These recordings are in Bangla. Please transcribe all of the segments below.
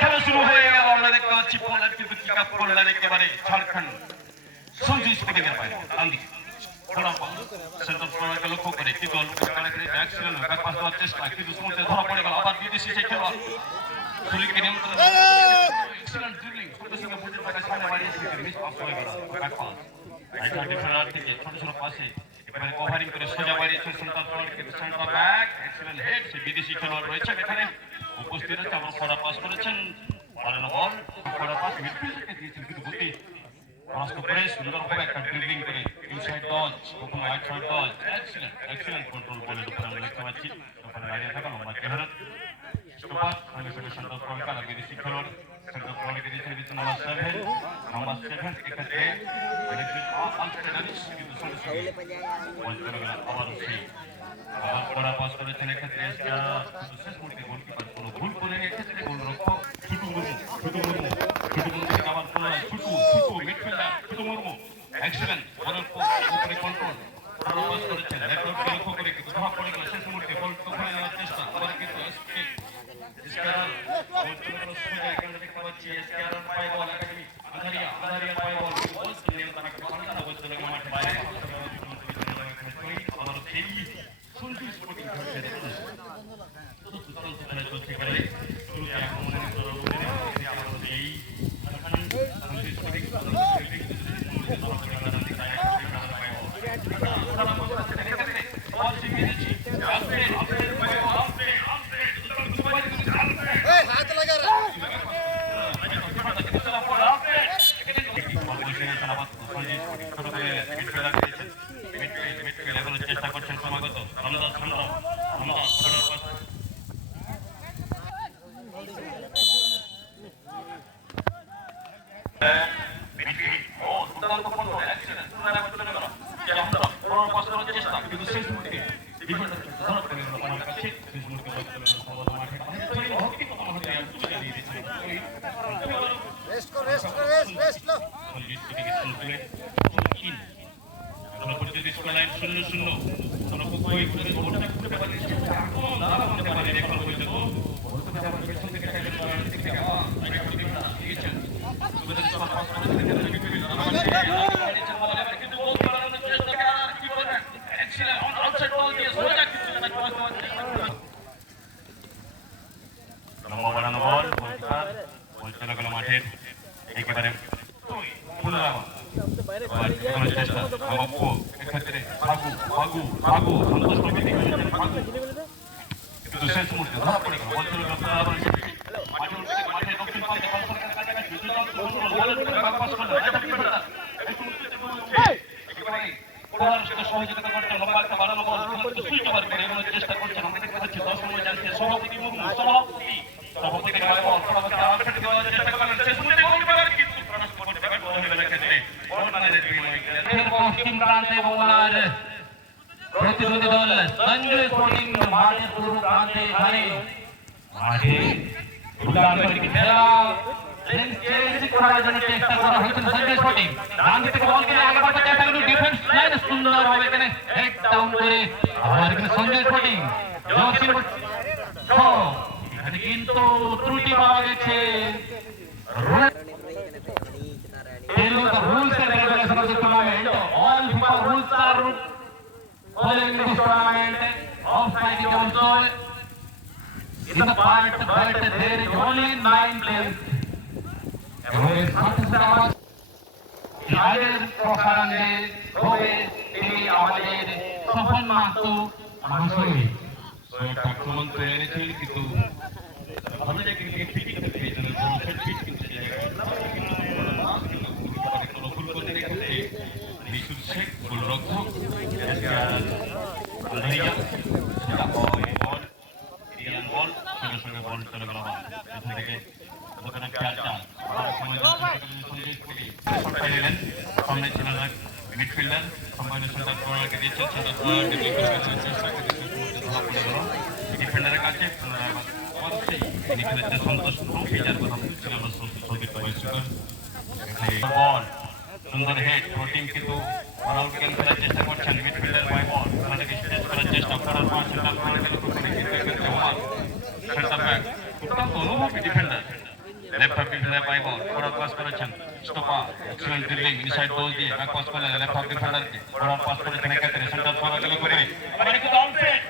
খেলা শুরু হয়ে গেল। আমরা দেখতে পাচ্ছি পোল্যান্ড কিন্তু কিক আপ করলেন একেবারে ঝাড়খণ্ড সঞ্জু স্পিকিংয়ের বাইরে সেন্টার লক্ষ্য করে কিন্তু ব্যাক ছিল না, ব্যাক পাস দেওয়ার চেষ্টা কিন্তু সমুদ্রে ধরা পড়ে গেল। আবার বিদেশি সেই খেলোয়াড় শরীরকে নিয়ন্ত্রণ এক্সিলেন্ট ড্রিবলিং সঙ্গে সঙ্গে বুটের পায়ে সামনে বাড়িয়ে মিস পাস হয়ে গেল। ব্যাক পাস রাইট ডিফেন্ডার থেকে ছোট ছোট পাসে একেবারে কভারিং করে সোজা বাড়িয়েছে সেন্টার ফরওয়ার্ড কিন্তু সেন্টার ব্যাক এক্সিলেন্ট হেড সেই বিদেশি খেলোয়াড় রয়েছে এখানে উপস্থিত হচ্ছে। আবার ফরা পাস করেছেন বাড়ানো বল ফরা পাস মিডফিল্ডকে দিয়েছেন কিন্তু গতি নষ্ট করে সুন্দরভাবে একটা ড্রিবলিং করে ইনসাইড ডজ কখনো আউটসাইড ডজ এক্সিলেন্ট কন্ট্রোল বলের উপর আমরা দেখতে পাচ্ছি। ওখানে দাঁড়িয়ে থাকা লম্বা চেহারা স্টোপার সঙ্গে সঙ্গে সেন্টার ফরওয়ার্ড কারা বিদেশি খেলোয়াড় সেন্টার ফরওয়ার্ডকে দিয়েছে নাম্বার 7 এক্ষেত্রে কিন্তু সঙ্গে সঙ্গে বল চলে গেল আবারও সেই আবার ফরা পাস করেছেন এক্ষেত্রে শেষ মুহূর্তে গোলকিপার কোনো ভুল করে এক্ষেত্রে গোলরক্ষক ছুটু মুর্মু আবার ছুটু মিডফিল্ডার ছুটু মুর্মু এক্সিলেন্ট বলের উপরে কন্ট্রোল পাস করেছেন নেটওয়ার্ককে লক্ষ্য করে কিন্তু ধরা পড়ে গেল শেষ মুহূর্তে বল দখলে নেওয়ার চেষ্টা আবার কিন্তু দেখতে পাচ্ছি এসকেআর পায় বল একাডেমি আধারিয়া পায় বল মাঠে বাইরে আবার সেই সঞ্জু স্পোর্টিং খেলছে দেখুন দুর্দান্ত খেলা চলছে এবারে শুরুতে আক্রমণের এই সঞ্জু স্পোর্টিং চেষ্টা করছেন ক্রমাগত লম্বা বাড়ানো বল চলে গেল মাঠের একেবারে চেষ্টা এক্ষেত্রে ফাগু সন্তোষ কিন্তু শেষ মুহূর্তে ধরা পড়ে গেল বল চলে গেল মাঠের দক্ষিণ প্রান্তে সহযোগিতা করছেন লম্বা একটা বাড়ানো বল সুইচ ওভার করে এগুলো চেষ্টা করছেন। আমরা দেখতে পাচ্ছি 10 নম্বর জানছে সভাপতি সভাপতিকে বল সভাপতি আউটসাইড দেওয়ার চেষ্টা করলেন শেষ মুহূর্তে গোলকিপার কিন্তু প্রবেশ করতে পারে বল হয়ে গেল ক্ষেত্রে বর্তমানের পশ্চিম প্রান্তে বোলার প্রতিদ্বন্দ্বী দল সঞ্জু স্পোর্টিং মাঠের পূর্ব প্রান্তে এখানে মাঠে দুর্দান্ত একটি খেলা করার জন্য চেষ্টা করা হয়েছিল সঞ্জু স্পোর্টিং ডান দিক থেকে বল কিনে আগে বাড়তে চেষ্টা করে ডিফেন্স লাইন সুন্দরভাবে এখানে হেড ডাউন করে আবার এখানে সঞ্জু স্পোর্টিং এখানে কিন্তু ত্রুটি পাওয়া গেছে। rules and regulations of the tournament, all FIFA rules are following this tournament. Offside is also in the part, but there is only 9 players. আগের প্রকারান্তে হবে তিনি আমাদের সফল মাহাতো মহাশয় আক্রমণ করে এনেছেন কিন্তু ভালো জায়গায় ফিটিং করতে এই জন্য ফিট কিন্তু ভুল করতে রেখেছে বিশুদ্ধ শেখ গোলরক্ষক বল সঙ্গে সঙ্গে বল চলে গেল এখান থেকে দোকানে সামনে ছিল মিডফিল্ডার কম্বিনেশন দিয়েছে ডিফেন্ডারের কাছে সন্তোষ যার কথা বলছিলাম আমরা সৌদিত বল সুন্দর হেড টিম কিন্তু আউট গেম খেলার চেষ্টা করছেন মিডফিল্ডার বাই বল খেলাটাকে শেষ করার চেষ্টা করার পর সেন্টার ব্যাক দুর্দান্ত অনুভবী ডিফেন্ডার লেফট হাফ ডিফেন্ডার পাইবল ফরওয়ার্ড পাস করেছেন স্টপা এক্সেলেন্ট ড্রিবলিং ইনসাইড বল দিয়ে ব্যাক পাস করলেন লেফট হাফ ডিফেন্ডারকে ফরওয়ার্ড পাস করেছেন এক্ষেত্রে সেন্টার ফরওয়ার্ড করে মানে কিন্তু আলফ্রেড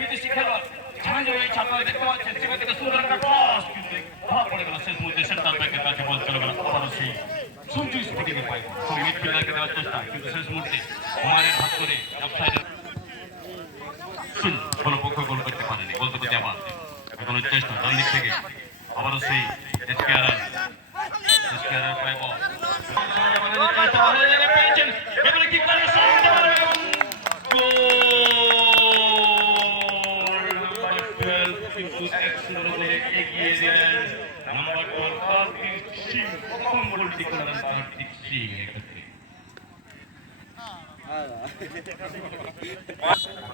বিদেশি খেলোয়াড় ঝাঁঝ হয়ে ছাত্র দেখতে পাচ্ছেন সেখান থেকে সুন্দর একটা ক্রস কিন্তু ধরা পড়ে গেল শেষ মুহূর্তে সেন্টার ব্যাকের কাছে বল চলে গেল আবারও সেই সঞ্জু স্পিডিকে পাইব সঙ্গে মিডফিল্ডারকে দেওয়ার চেষ্টা কিন্তু শেষ মুহূর্তে কুমারের হাত করে অফসাইডে কোনো পক্ষ গোল করতে পারেনি বলতে পারছি আবার এখন চেষ্টা ডান দিক থেকে আবারও সেই এসকেআর পাইব পেয়েছেন এবারে কি করে এগিয়ে দিলেন নাম্বার 12 কার্তিক সিং প্রথম গোলটি করলেন কার্তিক সিং এক্ষেত্রে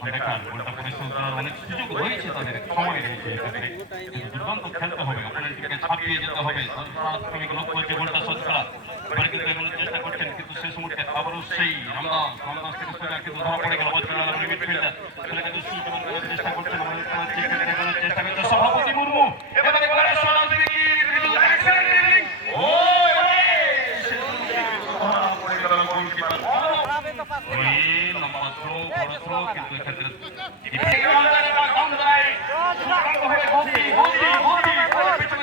দেখার গোলটা পরিশ্রম করার অনেক সুযোগ রয়েছে তাদের সময় রয়েছে এক্ষেত্রে কিন্তু দুর্দান্ত খেলতে হবে অপোনেন্টকে ছাপিয়ে যেতে হবে প্রাথমিক লক্ষ্য হচ্ছে গোলটা শোধ করা এবার কিন্তু এগুলো চেষ্টা করছেন কিন্তু শেষ মুহূর্তে আবারও সেই রামদাস থেকে সোজা কিন্তু ধরা পড়ে গেল মিডফিল্ডার সেটা কিন্তু সুযোগ করার চেষ্টা করছেন আমরা দেখতে পাচ্ছি এখানে এগোনোর চেষ্টা করছে সভাপতি মুর্মু এবারে গোলে সোনা দিকে কিন্তু এক্সেলেন্ট ড্রিবলিং ও ধরা পড়ে গেল গোলকিপার নাম্বার থ্রো কিন্তু এক্ষেত্রে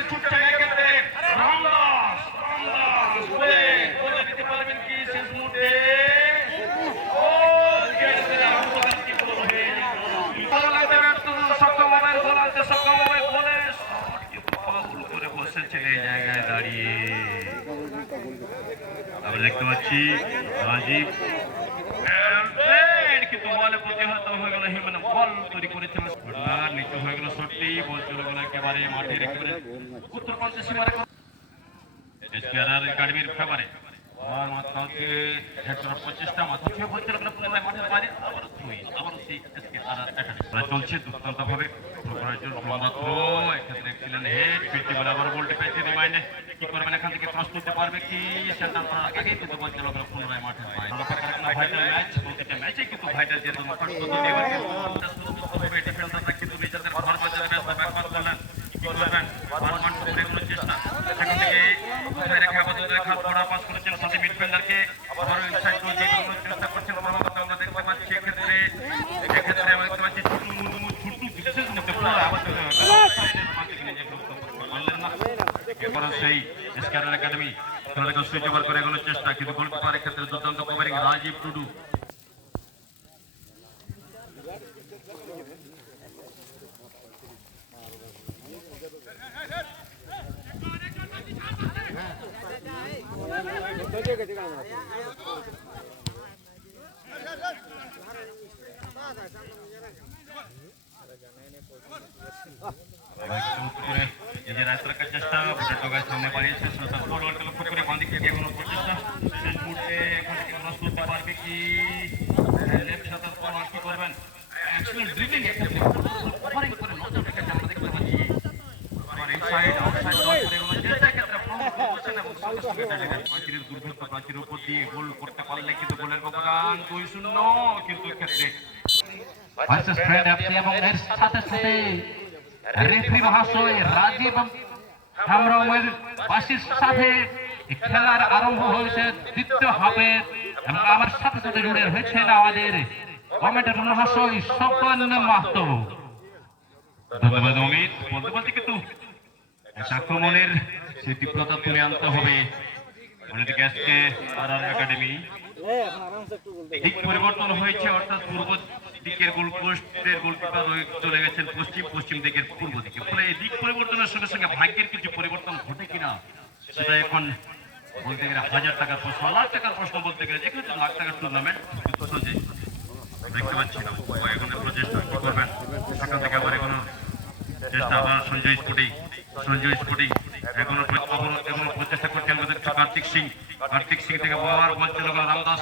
ছুটছে এক্ষেত্রে রামদাস দিতে পারবেন কি শেষ মুহূর্তে জায়গায় দাঁড়িয়ে আমরা দেখতে পাচ্ছি রাজীব কিন্তু বলে প্রতিহত হয়ে গেল হিমান বল তৈরি করেছিল নিচু হয়ে গেল সত্যি বল চলে গেল একেবারে মাঠের একেবারে উত্তর প্রান্তে সীমারে এসকেআর একাডেমির ফেভারে আর মাত্র হেক্টর 25টা মাথা ছুঁয়ে বল চলে গেল পুনরায় মাঠের বাইরে আবার সেই এসকেআর একাডেমি চলছে দুর্দান্ত ভাবে মাত্র এক্ষেত্রে এক্সিলেন্ট হেড ফিরতি বলে আবার বলটি পেয়েছে রিমাইন্ডে কি করবেন এখান থেকে ক্রস করতে পারবে কি সেন্টার করার আগে কিন্তু বল চলে গেল পুনরায় মাঠের বাইরে ভাইটাল ম্যাচ প্রতিটা ম্যাচে কিন্তু ভাইটাল যে ডিফেন্ডাররা কিন্তু নিজেদের ঘর বাজারে ব্যস্ত ব্যাকপাস করলেন কি করবেন পারমান করে এগুলোর চেষ্টা সেখান থেকে কোথায় রেখে আপাতত রেখা ফোড়া পাস করেছেন সাথে মিডফিল্ডারকে আবার ইনসাইড গোল দিয়ে চেষ্টা করছেন পরবর্তী আমরা দেখতে পাচ্ছি এক্ষেত্রে আমরা দেখতে পাচ্ছি ছোটু বিশেষ মধ্যে পুরো আবার এরপর সেই এসকেআর একাডেমি খেলাটাকে সুইচ ওভার করে এগোনোর চেষ্টা কিন্তু গোলকিপার ক্ষেত্রে দুর্দান্ত কভারিং রাজীব টুডু নিজের আয়ত্ত রাখার চেষ্টা ভোটের টোকায় সামনে বাড়িয়েছে ফরওয়ার্ডকে লক্ষ্য করে বাঁ দিক থেকে এগোনোর প্রচেষ্টা শেষ মুহূর্তে এখান থেকে ক্রস করতে পারবে কি লেফট সাতার পর আর কি করবেন এক্সেলেন্ট ড্রিবলিং এক্ষেত্রে কভারিং করে নজর রেখেছে আমরা দেখতে পাচ্ছি আবার ইনসাইড আউটসাইড করে এগোনোর চেষ্টা ক্ষেত্রে বলছেন এবং প্রাচীরের দুর্ভেদ্য প্রাচীর উপর দিয়ে গোল করতে পারলে কিন্তু গোলের অবদান 2-0 কিন্তু এক্ষেত্রে ভার্সেস ফ্রেন্ড এফসি এবং এর সাথে সাথে রেফারি মহাশয় রাজীব হামরামের বাসির সাথে খেলার আরম্ভ হয়েছে দ্বিতীয় হাফে এবং আমার সাথে সাথে জুড়ে হয়েছেন আমাদের কমেন্টেটর মহাশয় স্বপন মাহাতো ধন্যবাদ অমিত বলতে বলতে কিন্তু আক্রমণের সেই তীব্রতা তুলে আনতে হবে অন্যদিকে আজকে একাডেমি দিক পরিবর্তন হয়েছে অর্থাৎ পূর্ব দিকের গোলপোস্টের গোলকিপার চলে গেছেন পশ্চিম দিকের পূর্ব দিকে ফলে এই দিক পরিবর্তনের সঙ্গে সঙ্গে ভাগ্যের কিছু পরিবর্তন ঘটে কিনা সেটা এখন বলতে গেলে 1000 টাকার প্রশ্ন লাখ টাকার প্রশ্ন বলতে গেলে যেখানে লাখ টাকার টুর্নামেন্ট দেখতে পাচ্ছি না এগোনোর প্রচেষ্টা কি করবেন সকাল থেকে আবার এগোনোর চেষ্টা আবার সঞ্জয় স্পুটিং এগোনোর প্রচেষ্টা করছেন কার্তিক সিং থেকে বল চলে গেল রামদাস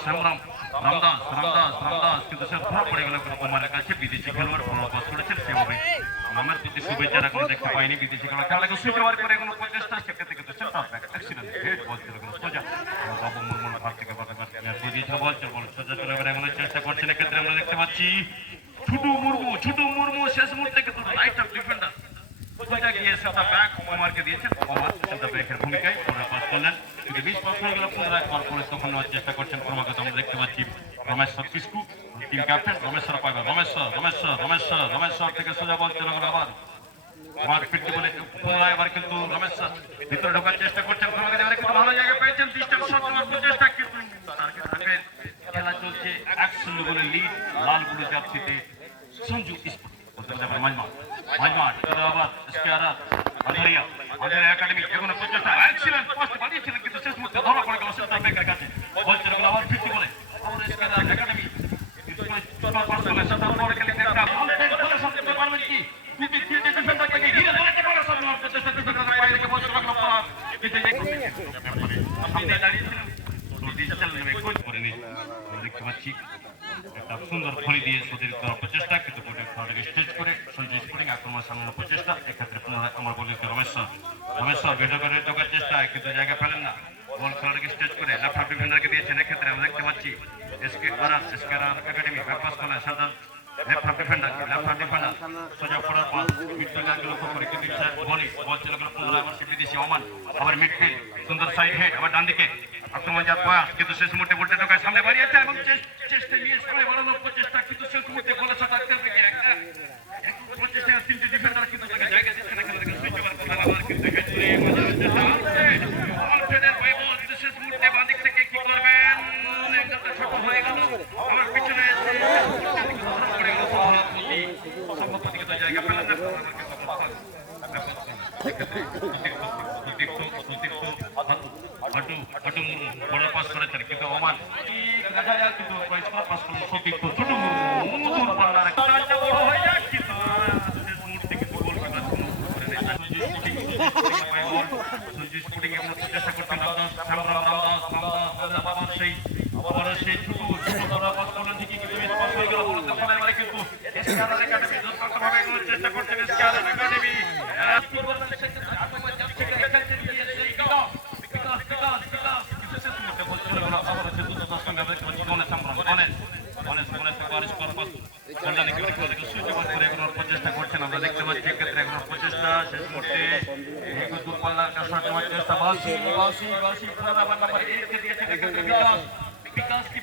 কিন্তু সে ধরা পড়ে গেল কুমারের কাছে বিদেশি খেলোয়াড় পাস করেছেন সেভাবে আমার প্রতি শুভেচ্ছা এখন দেখতে পাইনি বিদেশি খেলোয়াড় খেলাকে সুইচ ওভার করে কোনো প্রচেষ্টা সেক্ষেত্রে কিন্তু সেন্টার ব্যাক এক্সিলেন্ট হেড বল চলে গেল সোজা বাবু মুর্মুর ভাগ থেকে বল সোজা চলে গেলে এগোনোর চেষ্টা করছেন এক্ষেত্রে আমরা দেখতে পাচ্ছি ছোটু মুর্মু শেষ মুহূর্তে কিন্তু রাইট অফ ডিফেন্ডার সোজা গিয়ে সেটা ব্যাক ওমারকে দিয়েছেন, ওমার সেটা ব্যাকের ভূমিকায় পুনরায় পাস করলেন, কিন্তু মিস পাস হয়ে গেল। পুনরায় কল করে তখন নেওয়ার চেষ্টা করছেন ক্রমাগত আমরা দেখতে পাচ্ছি রমেশ্বর কিস্কু, টিম ক্যাপ্টেন রমেশ্বর পাইবা, রমেশ্বর থেকে সোজা বল চলে গেল আবার মাঠ ফিরতে বলে পুনরায় এবার কিন্তু রমেশ্বর ভিতরে ঢোকার চেষ্টা করছেন, ক্রমাগত এবারে কিন্তু ভালো জায়গায় পেয়েছেন, ডিস্টেন্স শট নেওয়ার প্রচেষ্টা, কিন্তু খেলা চলছে 1-0 গোলে লিড লাল বুলু জার্সিতে সঞ্জু স্পোর্ট বলতে পারে মাঝমাঠ আবার এসকেআরআর আধারিয়া একাডেমি এখনো প্রচেষ্টা এক্সিলেন্ট পোস্ট বানিয়েছিলেন, কিন্তু শেষ মুহূর্তে ধরা পড়ে গেল সেন্টার ব্যাকের কাছে, বল চলে গেল আবার ফিরতে বলে আবার এসকেআরআর একাডেমি পাস করলে সেটা বড় খেলে একটা বলে সামনে পারবেন কি দুটি তিনটে ডিফেন্ডারকে ঘিরে ধরতে পারে সামনে প্রচেষ্টা, ডিফেন্ডারের বাইরে থেকে বল চলে গেল পাস, কিন্তু সামনে দাঁড়িয়েছিলেন ডিজিটাল নেমে কোচ করে নিয়ে দেখতে পাচ্ছি একটা সুন্দর ফলি দিয়ে সুদীর করার প্রচেষ্টা, কিন্তু বোর্ডের খেলাটাকে স্টেজ করে সঞ্জয় স্পোর্টিং আক্রমণ সামলানোর প্রচেষ্টা, এক্ষেত্রে পুনরায় আমার বলি রমেশ্বর বেদকের ঢোকার চেষ্টা, কিন্তু জায়গা পেলেন না, বল খেলাটাকে স্টেজ করে লেফট হাফ ডিফেন্ডারকে দিয়েছেন, এক্ষেত্রে আমরা দেখতে পাচ্ছি এসকেআরআর একাডেমি ব্যাকপাস করে সেন্টার লেফট হাফ ডিফেন্ডার সোজা পড়ার পাস মিডফিল্ডারকে লক্ষ্য করে কিন্তু বল চলে গেল পুনরায় আমার বিদেশি ওমান, আবার মিডফিল্ড সুন্দর সাইড হেড, আবার ডান দিকে আক্রমণ যাওয়ার পাস, কিন্তু শেষ মুহূর্তে বলতে ঢোকায় সামনে বাড়িয়েছে এবং চেষ্টা নিয়ে সময় বাড়ানোর প্রচেষ্টা, কিন্তু শেষ মুহূর্তে বলে শট আটকে থেকে একটা প্রচেষ্টা, তিনটি ডিফেন্ডার কিন্তু তাকে জায়গা দিচ্ছে না, কিন্তু সুইচ ওভার করলেন আবার, কিন্তু আলফ্রেডের বাইবল, কিন্তু শেষ মুহূর্তে বাঁ দিক থেকে কি করবেন, একটা ছোট হয়ে গেল আমার পিছনে এসে পড়ে গেল সভাপতি, কিন্তু জায়গা পেলেন না, বড় পাস করেছেন, কিন্তু ওমান কিন্তু পাস করলেন সতীর্থ ছোট বড় হয়ে যাক, কিন্তু সঞ্জু স্পোর্টিং এমন চেষ্টা করছেন সেই ছোট পাস করলেন ঠিকই, কিন্তু মিস পাস হয়ে গেল, কিন্তু এসকেআরআর একাডেমি যথাযথভাবে এগোনোর চেষ্টা করছেন, এসকেআরআর একাডেমি চেষ্টা করছেন, আমরা দেখতে পাচ্ছি এক্ষেত্রে এগোনোর প্রচেষ্টা, শেষ মুহূর্তে দূরপাল্লার কাছে নেওয়ার চেষ্টা,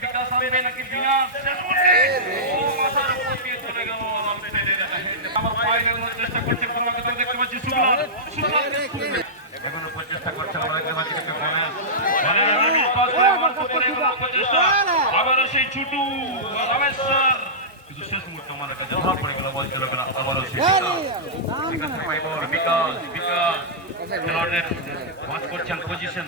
বিকাশ আনবে নাকি বিনাশ, শেষ মুহূর্তে মাথার উপর দিয়ে চলে গেল আমার পায়ে লাগানোর চেষ্টা করছেন, ক্রমাগত দেখতে পাচ্ছি এখনো প্রচেষ্টা করছেন, আমরা দেখতে পাচ্ছি আবারও সেই ছুটু রমেশ্বর, কিন্তু শেষ মুহূর্তে আমাদের কাছে ধরা পড়ে গেল, বল চলে গেল আবারও সেই বিকাশ খেলোয়াড়দের পাস করছেন পজিশন,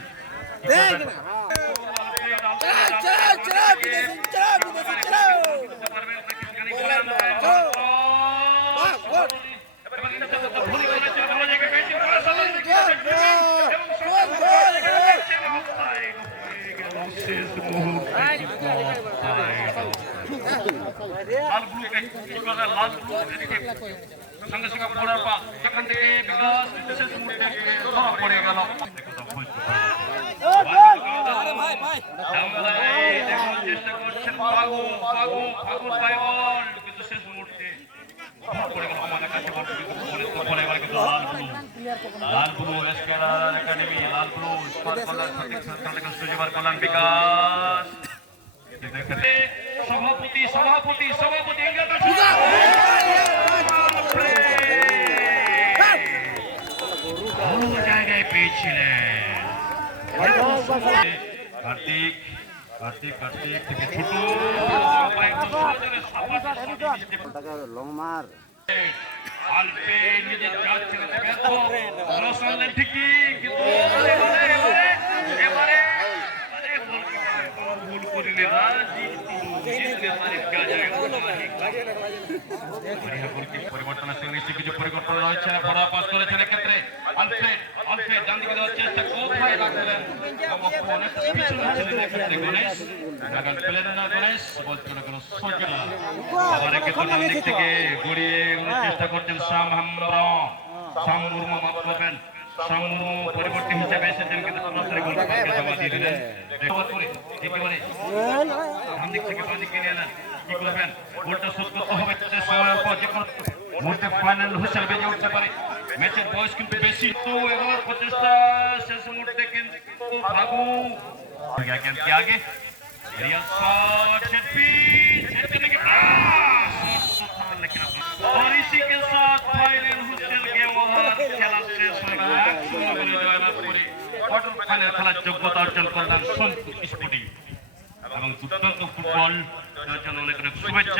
সঙ্গে সঙ্গে পড়ার পা সেখান থেকে বিকাশ শেষ মুহূর্তে ধরা পড়ে গেল, চেষ্টা করছেন কিন্তু শেষ মুহূর্তে পড়ে গেল আমাদের কাছে, লাল ব্লু এসকেআরআর একাডেমি লাল ব্লু কল্যাণ বিকাশ, সভাপতি জায়গায় পেয়েছিলেন কার্তিক থেকে ছোট ঠিকই, কিন্তু ভুল করিলে পরিবর্তনের সঙ্গে নিশ্চয়ই কিছু পরিবর্তন রয়েছে, বড় পাস করেছেন এক্ষেত্রে আলফ্রেড ডান দিকে দেওয়ার চেষ্টা, কোথায় রাখলেন গণেশ, বল চলে গেল সোজা, আবার এক্ষেত্রে ডান দিক থেকে গড়িয়ে চেষ্টা করছেন শ্যাম মুর্মু, মাফ করবেন শ্যাম মুর্মু পরিবর্তন হিসেবে এসেছেন, কিন্তু জমা দিয়ে দিলেন, একেবারে ডান দিক থেকে বাঁ দিকে নিয়ে এলেন, কি করবেন, গোলটা শোধ করতে হবে, সময়ের পর যে কোনো মুহূর্তে ফাইনাল হুইসেল বেজে উঠতে পারে, ম্যাচের বয়স কিন্তু বেশি তো এবার প্রচেষ্টা শেষ মুহূর্তে কিন্তু ভাগু আগে रियल शॉट सेट करने के शॉट था लेकिन और इसी के साथ फाइनल हुसेल गेम ওভার খেলা শেষ হলো 1-0 গোলে জয়লাভ করে কোয়ার্টার ফাইনাল খেলার যোগ্যতা অর্জন করলেন সন্তুষ্ট স্পোর্টিং এবং দুর্দান্ত ফুটবল জন্য অনেক অনেক শুভেচ্ছা।